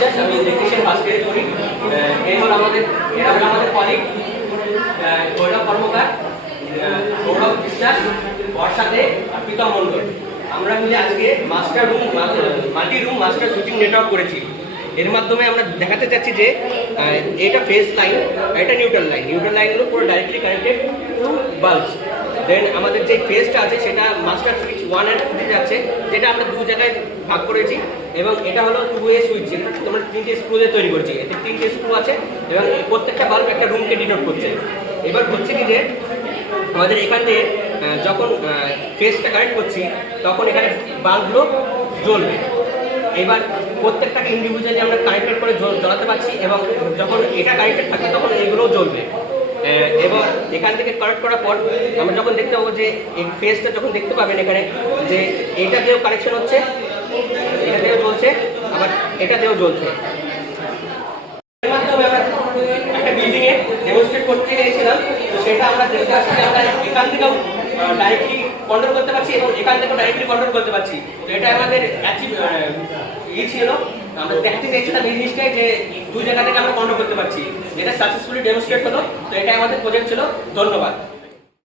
বিশ্বাস, আমি electrician first ইয়ারে করি। এরা হলো আমাদের কলিগ গৌরব কর্মকার, গৌরব বিশ্বাস, বর্ষা দে আর প্রীতম মণ্ডল। আমরা মিলে আজকে multi room master switching network করেছি। এর মাধ্যমে আমরা দেখাতে চাচ্ছি যে এটা ফেজ লাইন, এটা নিউট্রাল লাইন। নিউট্রাল লাইনগুলো পুরো ডাইরেক্টলি কানেক্টেড টু বাল্বস। দেন আমাদের যে ফেজটা আছে সেটা মাস্টার সুইচ 1 এর দিকে যাচ্ছে, যেটা আমরা দু জায়গায় ভাগ করেছি। এবং এটা হলো 2 ওয়ে সুইচ, যেটা তোমরা 3টে স্ক্রু দিয়ে তৈরি করেছি। এতে 3টে স্ক্রু আছে এবং প্রত্যেকটা বাল্ব একটা রুমকে ডিনোট করছে। এবার হচ্ছে কি যে আমাদের এখান থেকে যখন ফেজটা কানেক্ট করছি তখন এখানে বাল্বগুলো জ্বলবে। এবার প্রত্যেকটাকে ইন্ডিভিজুয়ালি আমরা কানেক্টেড করে জ্বলাতে পারছি এবং যখন এটা কানেক্টেড থাকবে তখন এগুলোও জ্বলবে। এবার এখান থেকে কানেক্ট করার পর আমরা যখন দেখতে পাবো যে এই ফেজটা যখন দেখতে পাবেন এখানে যে এটা দিয়েও কানেকশন হচ্ছে, এটা দিয়েও জ্বলছে, আবার এটা দিয়েও জ্বলছে। এর মাধ্যমে আমরা একটা বিল্ডিংয়ে ডেমনস্ট্রেট করতে গিয়েছিলাম, তো সেটা আমরা দেখতে পাচ্ছি যে আমরা এখান থেকেও ডাইরেক্টলি কন্ট্রোল করতে পারছি এবং এখান থেকেও ডাইরেক্টলি কন্ট্রোল করতে পারছি। তো এটা আমাদের ছিল, আমরা দেখাতে চাইছিলাম এই জিনিসটাই যে দুই জায়গা থেকে আমরা কন্ট্রোল করতে পারছি। এটা সাকসেসফুলি ডেমনস্ট্রেট হলো। তো এটা আমাদের প্রজেক্ট ছিল। ধন্যবাদ।